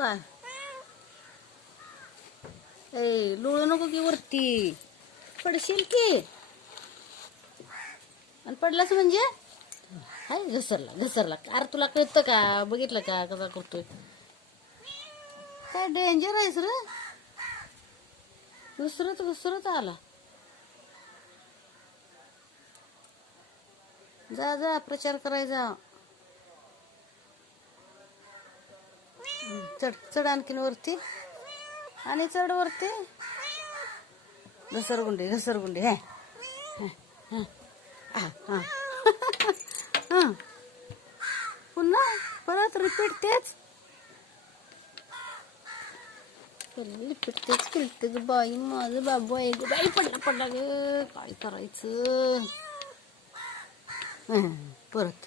काय ए लोळू नको की वरती पडशील की आणि पडलास म्हणजे हाय घसरला अरे तुला कळतं का बघितलं का कसा करतोय काय डेंजर आहेस रे घसरत आला जा प्रचार करायचा चढ आणखीन वरती आणि चढ वरती घसरगुंडी हे पुन्हा परत रिपीट तेच केलतेच बाई माझं बाबू आहे ग बाई पडला ग काय करायचं परत